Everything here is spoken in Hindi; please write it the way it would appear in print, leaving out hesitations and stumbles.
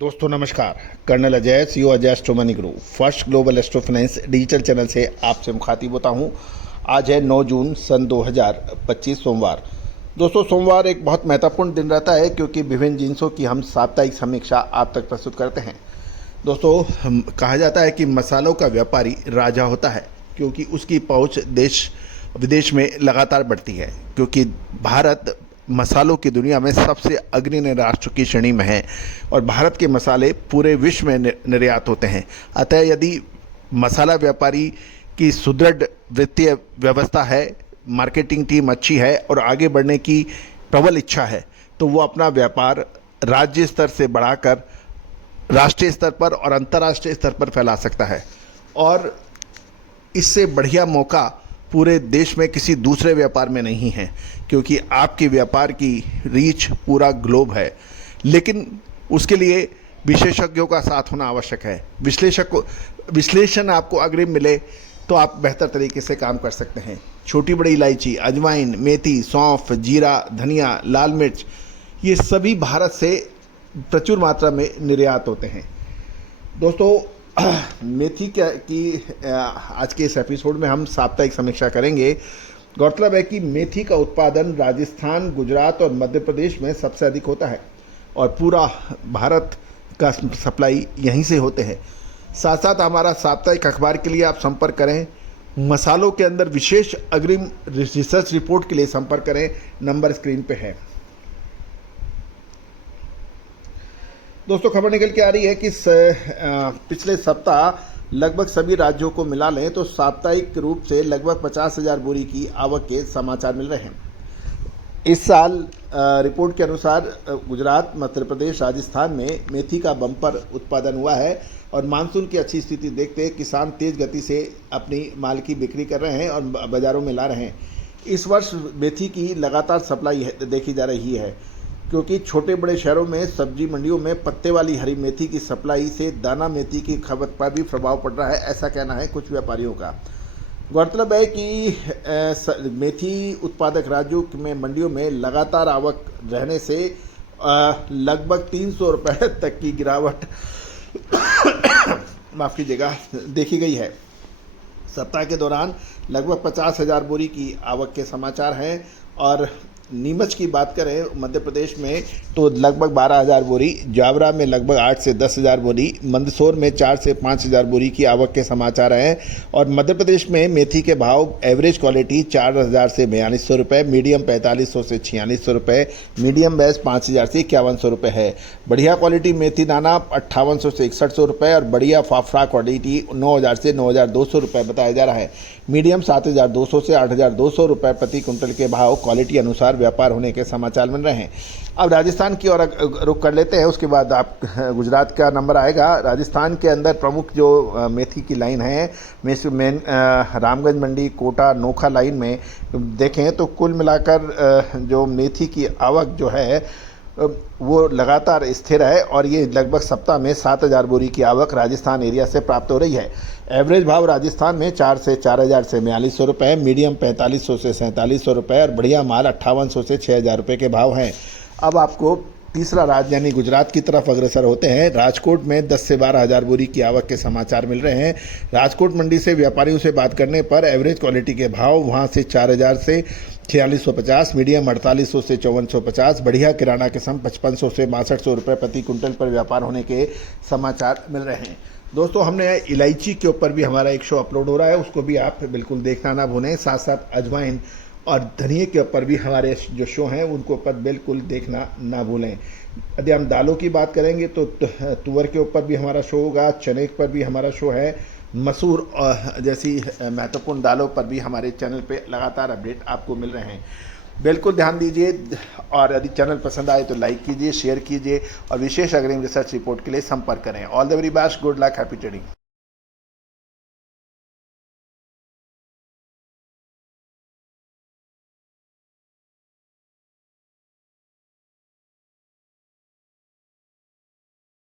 दोस्तों नमस्कार। Colonel Ajay, CEO Ajay astro money group first global astro finance digital channel से आपसे मुखातिब होता हूं। आज है 9 जून सन 2025 सोमवार। दोस्तों सोमवार एक बहुत महत्वपूर्ण दिन रहता है क्योंकि विभिन्न जिन्सों की हम साप्ताहिक समीक्षा आप तक प्रस्तुत करते हैं। दोस्तों कहा जाता है कि मसालों का व्यापारी राजा होता है क्योंकि उसकी पहुंच देश विदेश में लगातार बढ़ती है, क्योंकि भारत मसालों की दुनिया में सबसे अग्रणी राष्ट्र की श्रेणी में है और भारत के मसाले पूरे विश्व में निर्यात होते हैं। अतः यदि मसाला व्यापारी की सुदृढ़ वित्तीय व्यवस्था है, मार्केटिंग टीम अच्छी है और आगे बढ़ने की प्रबल इच्छा है, तो वो अपना व्यापार राज्य स्तर से बढ़ाकर राष्ट्रीय स्तर पर और अंतर्राष्ट्रीय स्तर पर फैला सकता है। और इससे बढ़िया मौका पूरे देश में किसी दूसरे व्यापार में नहीं है, क्योंकि आपके व्यापार की रीच पूरा ग्लोब है। लेकिन उसके लिए विशेषज्ञों का साथ होना आवश्यक है। विश्लेषण आपको अग्रिम मिले तो आप बेहतर तरीके से काम कर सकते हैं। छोटी बड़ी इलायची, अजवाइन, मेथी, सौंफ, जीरा, धनिया, लाल मिर्च, ये सभी भारत से प्रचुर मात्रा में निर्यात होते हैं। दोस्तों मेथी की आज के इस एपिसोड में हम साप्ताहिक समीक्षा करेंगे। गौरतलब है कि मेथी का उत्पादन राजस्थान, गुजरात और मध्य प्रदेश में सबसे अधिक होता है और पूरा भारत का सप्लाई यहीं से होते हैं। साथ साथ हमारा साप्ताहिक अखबार के लिए आप संपर्क करें। मसालों के अंदर विशेष अग्रिम रिसर्च रिपोर्ट के लिए संपर्क करें, नंबर स्क्रीन पे है। दोस्तों खबर निकल के आ रही है कि पिछले सप्ताह लगभग सभी राज्यों को मिला लें तो साप्ताहिक रूप से लगभग 50,000 बोरी की आवक के समाचार मिल रहे हैं। इस साल रिपोर्ट के अनुसार गुजरात, मध्य प्रदेश, राजस्थान में मेथी का बम्पर उत्पादन हुआ है और मानसून की अच्छी स्थिति देखते किसान तेज गति से अपनी माल की बिक्री कर रहे हैं और बाज़ारों में ला रहे हैं। इस वर्ष मेथी की लगातार सप्लाई देखी जा रही है, क्योंकि छोटे बड़े शहरों में सब्जी मंडियों में पत्ते वाली हरी मेथी की सप्लाई से दाना मेथी की खपत पर भी प्रभाव पड़ रहा है, ऐसा कहना है कुछ व्यापारियों का। गौरतलब है कि मेथी उत्पादक राज्यों में मंडियों में लगातार आवक रहने से लगभग 300 रुपये तक की गिरावट माफ़ कीजिएगा देखी गई है। सप्ताह के दौरान लगभग 50,000 बोरी की आवक के समाचार हैं और नीमच की बात करें मध्य प्रदेश में तो लगभग 12,000 बोरी, जावरा में लगभग 8 से 10,000 बोरी, मंदसौर में 4 से 5,000 बोरी की आवक के समाचार हैं। और मध्य प्रदेश में मेथी के भाव एवरेज क्वालिटी 4,000 से 4,200 रुपये, मीडियम 4,500 से 4,600 रुपये, मीडियम बेस 5,000 से 5,100 रुपये है। बढ़िया क्वालिटी मेथी दाना 5,800 से 6,100 रुपये और बढ़िया फाफड़ा क्वालिटी 9,000 से 9,200 रुपये बताया जा रहा है। मीडियम 7,200 से 8,200 रुपये प्रति कुंटल के भाव क्वालिटी अनुसार व्यापार होने के समाचार मिल रहे हैं। अब राजस्थान की ओर रुख कर लेते हैं, उसके बाद आप गुजरात का नंबर आएगा। राजस्थान के अंदर प्रमुख जो मेथी की लाइन है मेन रामगंज मंडी, कोटा, नोखा लाइन में देखें तो कुल मिलाकर जो मेथी की आवक जो है वो लगातार स्थिर है और ये लगभग सप्ताह में 7,000 बोरी की आवक राजस्थान एरिया से प्राप्त हो रही है। एवरेज भाव राजस्थान में 4 से 4,000 से 4,200 रुपये, मीडियम 4,500 से 4,700 रुपये और बढ़िया माल 5,800 से 6,000 रुपये के भाव हैं। अब आपको तीसरा राज्य यानी गुजरात की तरफ अग्रसर होते हैं। राजकोट में 10 से 12,000 बोरी की आवक के समाचार मिल रहे हैं। राजकोट मंडी से व्यापारियों से बात करने पर एवरेज क्वालिटी के भाव वहां से 4,000 से 4,650, मीडियम 4,800 से 5,450, बढ़िया किराना किस्म 5,500 से 6,200 रुपये प्रति कुंटल पर व्यापार होने के समाचार मिल रहे हैं। दोस्तों हमने इलायची के ऊपर भी हमारा एक शो अपलोड हो रहा है, उसको भी आप बिल्कुल देखना ना भूलें। साथ साथ अजवाइन और धनिए के ऊपर भी हमारे जो शो हैं उनको ऊपर बिल्कुल देखना ना भूलें। यदि हम दालों की बात करेंगे तो तुअर के ऊपर भी हमारा शो होगा, चने पर भी हमारा शो है, मसूर जैसी महत्वपूर्ण दालों पर भी हमारे चैनल पे लगातार अपडेट आपको मिल रहे हैं। बिल्कुल ध्यान दीजिए और यदि चैनल पसंद आए तो लाइक कीजिए, शेयर कीजिए और विशेष अग्रिम रिसर्च रिपोर्ट के लिए संपर्क करें। All the very best, good luck, happy trading.